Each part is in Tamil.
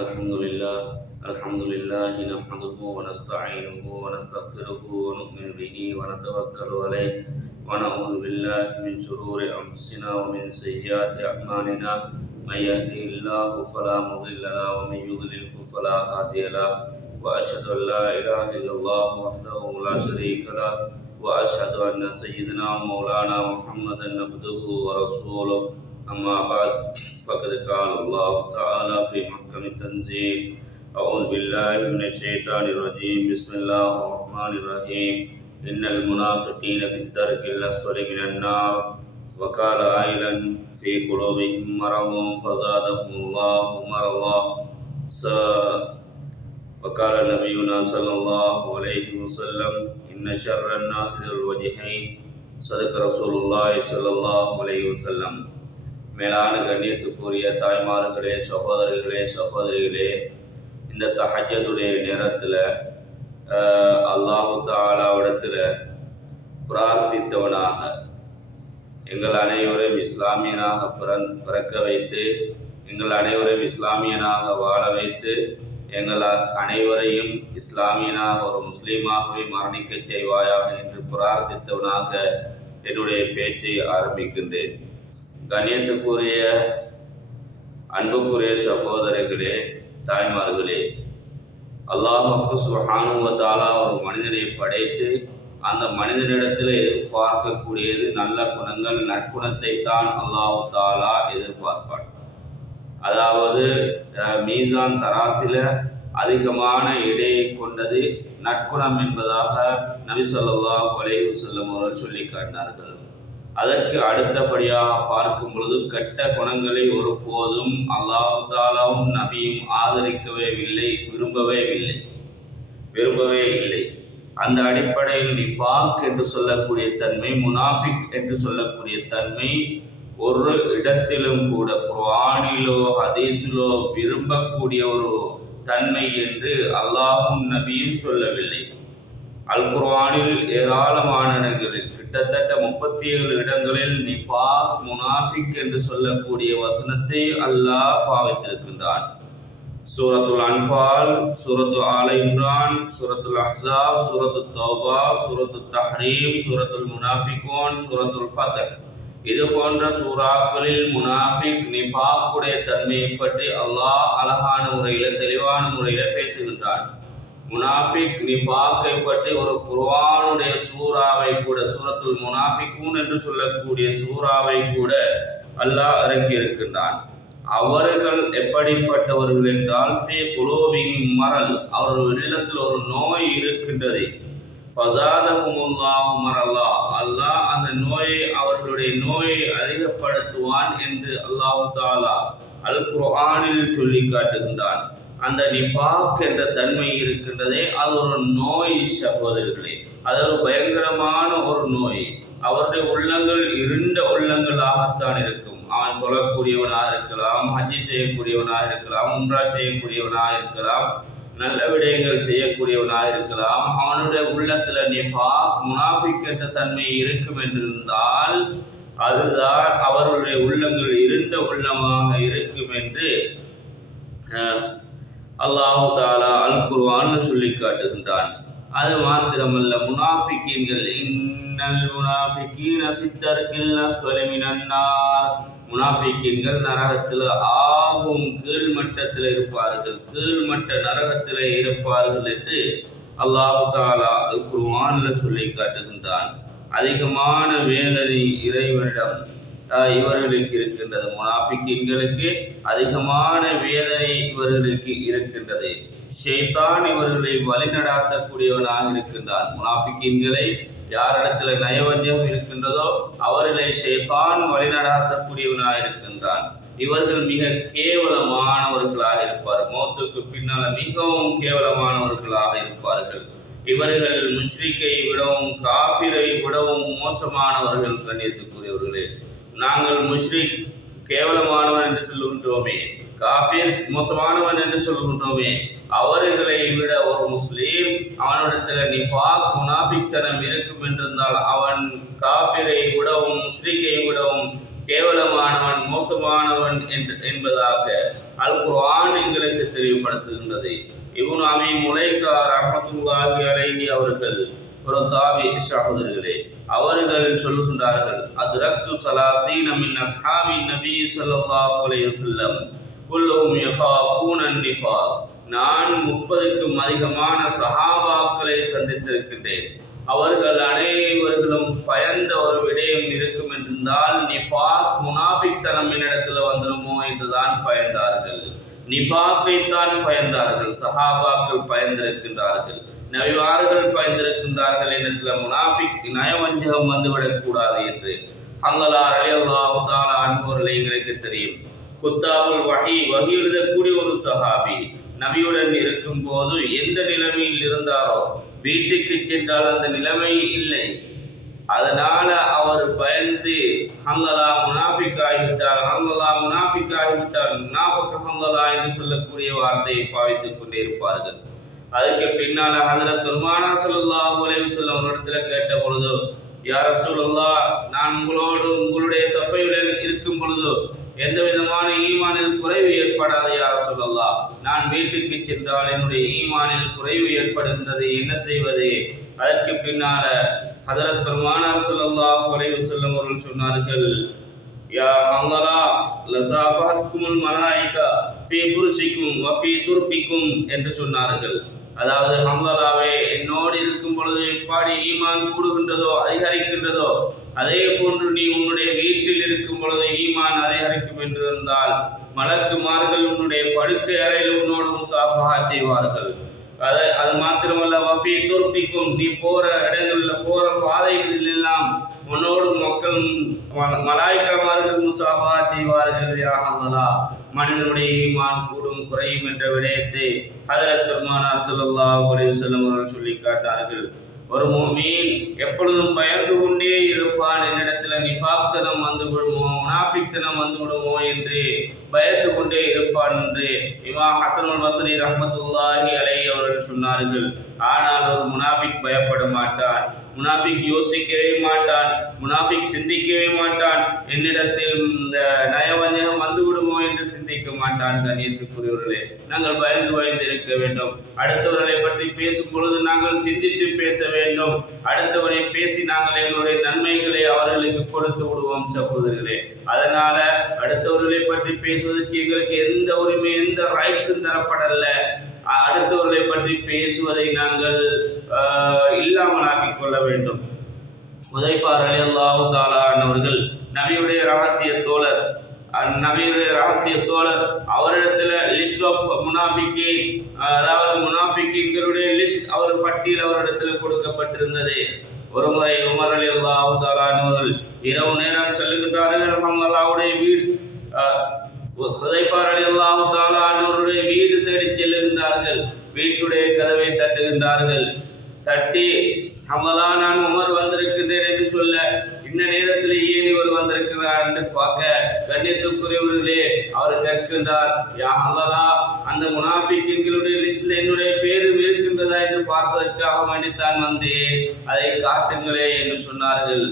الحمد لله الحمد لله نحمده ونستعينه ونستغفره ونؤمن به ونتوكل عليه ونعوذ بالله من شرور أنفسنا ومن سيئات أعمالنا. من يهده الله فلا مضل له ومن يضلله فلا هادي له. وأشهد أن لا إله إلا الله وحده لا شريك له. وأشهد أن سيدنا مولانا محمدا عبده ورسوله. أما بعد فقد قال الله تعالى في محکم تنزیل اعوذ باللہ من الشیطان الرجیم بسم اللہ الرحمن الرحیم ان المنافقین فی الدرک الاسفل من النار. وقال عائلا فی قلوبهم مرضون فزادهم اللہ مرضا. س. وقال نبينا صلى الله عليه وسلم، إن شر الناس ذو الوجهين. صدق رسول الله صلى الله عليه وسلم. மேலான கண்ணியத்துக்குரிய தாய்மார்களே சகோதரர்களே சகோதரிகளே இந்த தஹஜதுடைய நேரத்தில் அல்லாஹு தாலாவிடத்தில் பிரார்த்தித்தவனாக எங்கள் அனைவரையும் இஸ்லாமியனாக பிறந் பிறக்க வைத்து எங்கள் அனைவரையும் இஸ்லாமியனாக வாழ வைத்து எங்கள் அனைவரையும் இஸ்லாமியனாக ஒரு முஸ்லீமாகவே மரணிக்கச் செய்வாயாக என்று பிரார்த்தித்தவனாக என்னுடைய பேச்சை ஆரம்பிக்கின்றேன். கணியத்துக்குரிய அன்புக்குரிய சகோதரர்களே தாய்மார்களே அல்லாஹுக்கு சுஹானுவத்தாலா ஒரு மனிதனை படைத்து அந்த மனிதனிடத்தில் எதிர்பார்க்கக்கூடியது நல்ல குணங்கள் நற்குணத்தை தான் அல்லாஹு தாலா எதிர்பார்ப்பான். அதாவது மீசான் தராசில அதிகமான இடையை கொண்டது நற்குணம் என்பதாக நபி சொல்லா வலைவு செல்லும் அவர்கள் சொல்லி காட்டினார்கள். அதற்கு அடுத்தபடியாக பார்க்கும் பொழுது கெட்ட குணங்களை ஒருபோதும் அல்லாஹாலாவும் நபியும் ஆதரிக்கவே இல்லை விரும்பவே இல்லை. விரும்பவே இல்லை. அந்த அடிப்படையில் நிஃபாக் என்று சொல்லக்கூடிய தன்மை முனாஃபிக் என்று சொல்லக்கூடிய தன்மை ஒரு இடத்திலும் கூட குரானிலோ ஹதீஸிலோ விரும்பக்கூடிய ஒரு தன்மை என்று அல்லாஹும் நபியும் சொல்லவில்லை. அல் குர்ஆனில் ஏராளமான கிட்டத்தட்ட முப்பத்தி ஏழு இடங்களில் நிஃபா முனாஃபிக் என்று சொல்லக்கூடிய வசனத்தை அல்லாஹ் பாவித்திருக்கின்றான். சூரத்துல் அன்பால் சூரத்து ஆல இம்ரான் சூரத்துல் அஹாப் சூரத்து தௌபா சூரத்து தஹ்ரீம் சூரத்துல் முனாஃபிகோன் சூரத்துல் ஃபதர். இது போன்ற சூறாக்களில் முனாஃபிக் நிஃபாக்குடைய தன்மையை பற்றி அல்லாஹ் அழகான முறையில் தெளிவான முறையில் பேசுகின்றான். முனாஃபிக் நிஃபாக்கை பற்றி ஒரு குர்வானுடைய சூறாவை கூட சூரத்துல் முனாஃபிகூன் என்று சொல்லக்கூடிய சூறாவை கூட அல்லாஹ் இறக்கி இருக்கின்றான் அவர்கள் எப்படிப்பட்டவர்கள் என்றால் ஃபே குலோபின் மரல் அவர்கள் இல்லத்தில் ஒரு நோய் இருக்கின்றது. ஃபசாதகுமுல்லாஹு மரல்லா அல்லாஹ் அந்த நோயை அவர்களுடைய நோயை அதிகப்படுத்துவான் என்று அல்லாஹு தாலா அல் குர்ஆனில் சொல்லி காட்டுகின்றான். அந்த நிஃபாக் என்ற தன்மை இருக்கின்றதே அது ஒரு நோய் சகோதரர்களே அது ஒரு பயங்கரமான ஒரு நோய். அவருடைய உள்ளங்கள் இருண்ட உள்ளங்களாகத்தான் இருக்கும். அவன் தொழக்கூடியவனாக இருக்கலாம் ஹஜ்ஜி செய்யக்கூடியவனாக இருக்கலாம் உம்ரா செய்யக்கூடியவனாக இருக்கலாம் நல்ல விடயங்கள் செய்யக்கூடியவனாக இருக்கலாம். அவனுடைய உள்ளத்தில் நிஃபா முனாஃபிக் என்ற தன்மை இருக்கும் என்றிருந்தால் அதுதான் அவர்களுடைய உள்ளங்கள் இருண்ட உள்ளமாக இருக்கும் என்று அல்லாஹு தாலா அல் குர்வான்னு சொல்லி காட்டுகின்றான். அது மாத்திரமல்ல முனாஃபிக்கீன்கள் இன்னல் முனாஃபிக்கீன ஃபித்தர்கில் அஸ்வலி மினன்னார் முனாஃபிக்கீன்கள் நரகத்தில் ஆகும் கீழ்மட்டத்தில் இருப்பார்கள் கீழ்மட்ட நரகத்தில் இருப்பார்கள் என்று அல்லாஹு தாலா அல் குர்வானில் சொல்லி காட்டுகின்றான். அதிகமான வேதனை இறைவனிடம் இவர்களுக்கு இருக்கின்றது. முனாஃபிக்கின்களுக்கு அதிகமான வேதனை இவர்களுக்கு இருக்கின்றது. ஷெய்தான் இவர்களை வழிநடாத்தக்கூடியவனாக இருக்கின்றான். முனாஃபிக்கின்களை யாரிடத்தில் நயவஞ்சம் இருக்கின்றதோ அவர்களை ஷெய்தான் வழிநடாத்தக்கூடியவனாக இருக்கின்றான். இவர்கள் மிக கேவலமானவர்களாக இருப்பார் மௌத்துக்கு பின்னால் மிகவும் கேவலமானவர்களாக இருப்பார்கள். இவர்கள் முஸ்ரிக்கை விடவும் காஃபிரை விடவும் மோசமானவர்கள் கண்ணியத்துக்குரியவர்களே. நாங்கள் முஷ்ரிக் கேவலமானவன் என்று சொல்லுகின்றோமே காஃபிர் மோசமானவன் என்று சொல்கின்றோமே அவர்களை விட ஒரு முஸ்லீம் அவனிடத்தில் நிஃபாக் முனாஃபிக் தனம் இருக்கும் என்றிருந்தால் அவன் காஃபிரை விடவும் முஸ்ரிக்கை விடவும் கேவலமானவன் மோசமானவன் என்று என்பதாக அல் குர்ஆன் எங்களுக்கு தெளிவுபடுத்துகின்றது இவனு அமி முலைக்கா ரஹமத்துல்லாஹி அலைஹி அவர்கள் ஒரு தாவி சகோதரர்களே அவர்கள் சொல்லுகின்றார்கள் அதுரத்து الآخرين من أصحاب النبي صلى الله عليه وسلم كلهم يخافون النفاق. நான் முப்பதுக்கும் அதிகமான சஹாபாக்களை சந்தித்திருக்கின்றேன். அவர்கள் அனைவர்களும் பயந்த ஒரு விடயம் இருக்கும் என்றிருந்தால் நிஃபாக் முனாஃபிக்தனம் என்னிடத்தில் வந்துருமோ என்றுதான் பயந்தார்கள். நிஃபாக்கை தான் பயந்தார்கள். சஹாபாக்கள் பயந்திருக்கின்றார்கள். நவிவார்கள் பயந்திருக்கின்றார்கள். என்னத்தில் முனாஃபிக் நயவஞ்சகம் வந்துவிடக்கூடாது என்று. ஹங்கலார் அலி அல்லாஹு தாலா அன்பவர்களை எங்களுக்கு தெரியும். குத்தாபுல் வகை வகை எழுதக்கூடிய ஒரு சஹாபி நபியுடன் இருக்கும் போது எந்த நிலைமையில் இருந்தாரோ வீட்டுக்கு சென்றால் அந்த நிலைமை இல்லை. அதனால அவர் பயந்து ஹங்கலா முனாஃபிக் ஆகிவிட்டார் ஹங்கலா முனாஃபிக் ஆகிவிட்டார் முனாஃபக் ஹங்கலா என்று சொல்லக்கூடிய வார்த்தையை பாவித்துக் கொண்டே இருப்பார்கள். அதுக்கு பின்னால ஹதரத் பெருமானா ஸல்லல்லாஹு அலைஹி ஒரு இடத்துல கேட்ட பொழுது யார் ரசூலுல்லாஹ் நான் உங்களோடு உங்களுடைய சஃபையுடன் இருக்கும் பொழுது எந்த விதமான ஈமானில் குறைவு ஏற்படாத யார் சொல்லலாம் நான் வீட்டுக்கு சென்றால் என்னுடைய ஈமானில் குறைவு ஏற்படுகின்றது என்ன செய்வது? அதற்கு பின்னால ஹதரத் பெருமானார் சொல்லல்லா குறைவு செல்லும் அவர்கள் சொன்னார்கள் யா ஹங்கலா லசாஃபஹத்குமுல் மலாயிகா ஃபீ ஃபுர்ஷிக்கும் வஃபீ துர்பிக்கும் என்று சொன்னார்கள். அதாவது ஹங்கலாவே என்னோடு இருக்கும் பொழுது எப்பாடி ஈமான் கூடுகின்றதோ அதிகரிக்கின்றதோ அதே போன்று நீ உன்னுடைய வீட்டில் இருக்கும் பொழுது ஈமான் அதிகரிக்கும் என்றிருந்தால் மலக்குமார்கள் உன்னுடைய படுக்கை அறையில் உன்னோடு முசாஃபஹா செய்வார்கள். அது அது மாத்திரமல்ல வஃபி துருப்பிக்கும் நீ போற இடங்களில் போற பாதைகளில் எல்லாம் உன்னோடு மக்கள் மலாய்க்கா மார்கள் முசாஃபா செய்வார்கள் யா மனிதனுடைய ஈமான் கூடும் குறையும் என்ற விடயத்தை ஹதரத் பெருமானார் ஸல்லல்லாஹு ஒரே செல்லும் அவர்கள் சொல்லி காட்டினார்கள். ஒரு மீன் எப்பொழுதும் பயந்து கொண்டே இருப்பான். என்னிடத்துல நிஃபாக்தனம் வந்து விடுமோ முனாஃபிக்தனம் வந்து விடுமோ என்று பயந்து கொண்டே இருப்பான் என்று இமா ஹசனுல் வசரி ரஹமத்துல்லாஹி அலை அவர்கள் சொன்னார்கள். ஆனால் ஒரு முனாஃபிக் பயப்பட மாட்டான். முனாஃபிக் யோசிக்கவே மாட்டான் முனாஃபிக் சிந்திக்கவே மாட்டான். என்னிடத்தில் இந்த நயவஞ்சகம் வந்து விடுமோ என்று சிந்திக்க மாட்டான் கண்ணியத்துக்குரியவர்களே. நாங்கள் பயந்து பயந்து இருக்க வேண்டும். அடுத்தவர்களை பற்றி பேசும் பொழுது நாங்கள் சிந்தித்து பேச வேண்டும். அடுத்தவரை பேசி நாங்கள் எங்களுடைய நன்மைகளை அவர்களுக்கு கொடுத்து விடுவோம் சகோதரர்களே. அதனால அடுத்தவர்களை பற்றி பேசுவதற்கு எங்களுக்கு எந்த உரிமை எந்த ரைட்ஸும் தரப்படல. அடுத்தவர்களை பற்றி பேசுவதை நாங்கள் உதைஃபார் அலி அல்லாஹு அவர்கள் நபியுடைய ரகசிய தோழர். அந் நபியுடைய ரகசிய தோழர் அவரிடத்துல லிஸ்ட் ஆஃப் முனாஃபிக்கி அதாவது முனாஃபிக்கின்களுடைய லிஸ்ட் அவர் பட்டியல் அவரிடத்துல கொடுக்கப்பட்டிருந்தது. ஒரு முறை உமர் அலி அல்லாஹு அவர்கள் இரவு நேரம் செல்லுகின்றார்கள் அல்லாவுடைய வீடு ஹுதைஃபார் அலி அல்லாஹு அவருடைய வீடு தேடி செல்லுகின்றார்கள். வீட்டுடைய கதவை தட்டுகின்றார்கள். தட்டி அவங்களா நான் உமர் வந்திருக்கின்றேன் என்று சொல்ல இந்த நேரத்தில் ஏன் இவர் வந்திருக்கிறார்? என்று பார்க்க கண்ணியத்துக்குரியவர்களே அவர் கேட்கின்றார் யா அல்லதா அந்த முனாஃபிக்கிங்களுடைய லிஸ்ட்ல என்னுடைய பேரும் இருக்கின்றதா? என்று பார்ப்பதற்காக வேண்டித்தான் வந்தேன். அதை காட்டுங்களே என்று சொன்னார்கள்.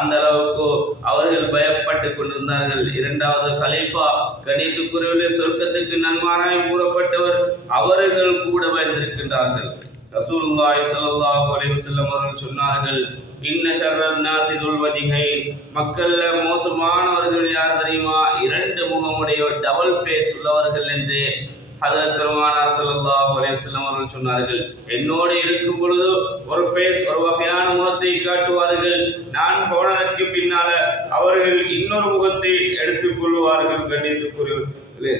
அந்த அளவுக்கு அவர்கள் பயப்பட்டு கொண்டிருந்தார்கள். இரண்டாவது ஹலீஃபா கணித்துக்குரியவர்களே சொர்க்கத்துக்கு நன்மாராயம் கூறப்பட்டவர் அவர்கள் கூட பயந்திருக்கின்றார்கள். ரசூலுல்லாஹி ஸல்லல்லாஹு அலைஹி வஸல்லம் அவர்கள் சொன்னார்கள் இன்ன ஷர்ரன் நாசி துல்வஜிஹைன் மக்கள்ல மோசமானவர்கள் யார் தெரியுமா? இரண்டு முகமுடைய டபுள் ஃபேஸ் உள்ளவர்கள் என்று ஹஜரத் பெருமானார் ஸல்லல்லாஹு அலைஹி வஸல்லம் அவர்கள் சொன்னார்கள். என்னோடு இருக்கும் பொழுது ஒரு ஃபேஸ் ஒரு வகையான முகத்தை காட்டுவார்கள். நான் போனதற்கு பின்னால அவர்கள் இன்னொரு முகத்தை எடுத்துக் கொள்வார்கள் கூறியது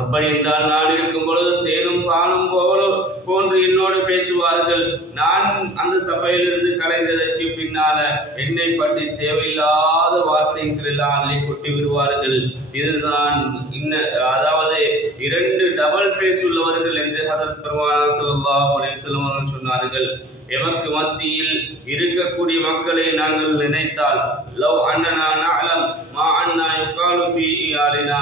அப்படி என்றால் நான் இருக்கும் பொழுது தேனும் பானும் போவலோ போன்று என்னோடு பேசுவார்கள். நான் அந்த சபையிலிருந்து கலைந்ததற்கு பின்னால என்னை பற்றி தேவையில்லாத வார்த்தைகள் எல்லாம் அள்ளி கொட்டி விடுவார்கள். இதுதான் இன்ன அதாவது இரண்டு டபுள் ஃபேஸ் உள்ளவர்கள் என்று ஹதரத் பெருமானார் ஸல்லல்லாஹு அலைஹி வஸல்லம் அவர்கள் சொன்னார்கள். எமக்கு மத்தியில் இருக்கக்கூடிய மக்களை நாங்கள் நினைத்தால் லவ் அண்ணனா நாளம் மா அண்ணா யுகாலு ஃபீ ஆலினா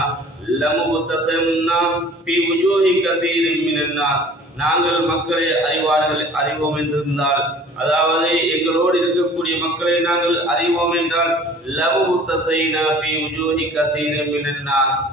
லமுபத்தசம்னா ஃபி வுஜூஹி கஸீரின் மினன் நாங்கள் மக்களை அறிவார்கள் அறிவோம் என்றிருந்தால். அதாவது எங்களோடு இருக்கக்கூடிய மக்களை நாங்கள் அறிவோம் என்றால் லவு ஃபி உஜோஹி கசீரின் மினன்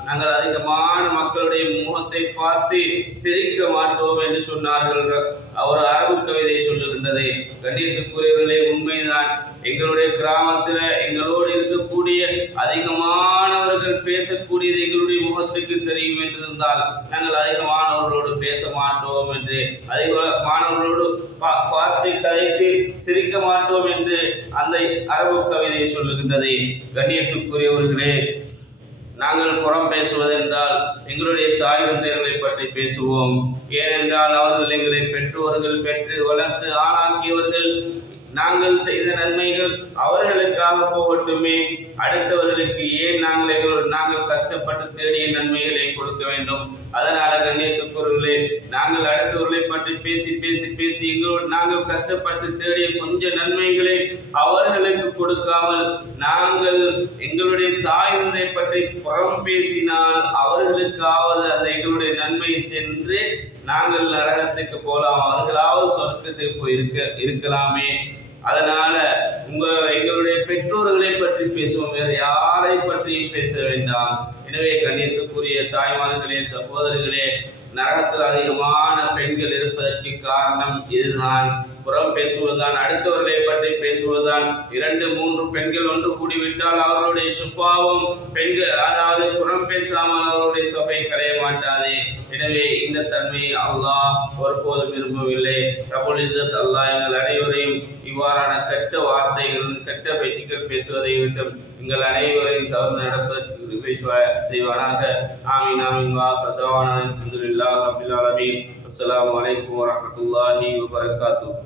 நாங்கள் அதிகமான மக்களுடைய முகத்தை பார்த்து சிரிக்க மாட்டோம் என்று சொன்னார்கள். அவர் அரபு கவிதை சொல்லுகின்றது. கண்ணியத்துக்குரியவர்களே உண்மைதான். எங்களுடைய கிராமத்தில் எங்களோடு இருக்கக்கூடிய அதிகமானவர்கள் பேசக்கூடியது எங்களுடைய முகத்துக்கு தெரியும் என்றிருந்தால் நாங்கள் அதிகமானவர்களோடு பேச மாட்டோம் என்று அதிகமானவர்களோடு பா- பார்த்து கதைத்து சிரிக்க மாட்டோம் என்று அந்த அரபு கவிதையை சொல்லுகின்றது. கண்ணியத்துக்குரியவர்களே நாங்கள் புறம் பேசுவதென்றால் எங்களுடைய தாய் தந்தையர்களை பற்றி பேசுவோம். ஏனென்றால் அவர்கள் எங்களை பெற்றோர்கள் பெற்று வளர்த்து ஆளாக்கியவர்கள். நாங்கள் செய்த நன்மைகள் அவர்களுக்காக போகட்டுமே. அடுத்தவர்களுக்கு ஏன் நாங்கள் எங்களோட நாங்கள் கஷ்டப்பட்டு தேடிய நன்மைகளை கொடுக்க வேண்டும்? அதனால கண்ணியத்துக்குறவர்களே நாங்கள் அடுத்தவர்களை பற்றி பேசி பேசி பேசி எங்களோடு நாங்கள் கஷ்டப்பட்டு தேடிய கொஞ்ச நன்மைகளை அவர்களுக்கு கொடுக்காமல் நாங்கள் எங்களுடைய தாய் தந்தை பற்றி புறம் பேசினால் அவர்களுக்காவது அந்த எங்களுடைய நன்மை சென்று நாங்கள் நரகத்துக்கு போலாம் அவர்களாவது சொர்க்கத்துக்கு போய் இருக்க இருக்கலாமே. அதனால உங்க எங்களுடைய பெற்றோர்களை பற்றி பேசுவோம். வேறு யாரை பற்றியும் பேச வேண்டாம். எனவே கண்ணியத்துக்குரிய தாய்மார்களே சகோதரர்களே நரகத்தில் அதிகமான பெண்கள் இருப்பதற்கு காரணம் இதுதான். புறம் பேசுவதுதான் அடுத்தவர்களை பற்றி பேசுவதுதான். இரண்டு மூன்று பெண்கள் ஒன்று கூடிவிட்டால் அவர்களுடைய சுப்பாவும் பெண்கள் அதாவது புறம் பேசாமல் அவர்களுடைய சபை களைய மாட்டாது. எனவே இந்த தன்மையை அல்லாஹ் ஒருபோதும் விரும்பவில்லை. பிரபுல் இஸ்ஸத் அல்லாஹ் எங்கள் அனைவரையும் இவ்வாறான கெட்ட வார்த்தைகள் கெட்ட பேச்சுக்கள் பேசுவதை விட்டும் எங்கள் அனைவரையும் தவறு நடப்பதற்கு செய்வானாக. ஆமீன் ஆமீன். வா சதவான அல்ஹம்துலில்லாஹ் ரபில் அலமீன் அஸ்லாம் வலைக்கம் வரமத்துல்லாஹி வபரகாத்துஹு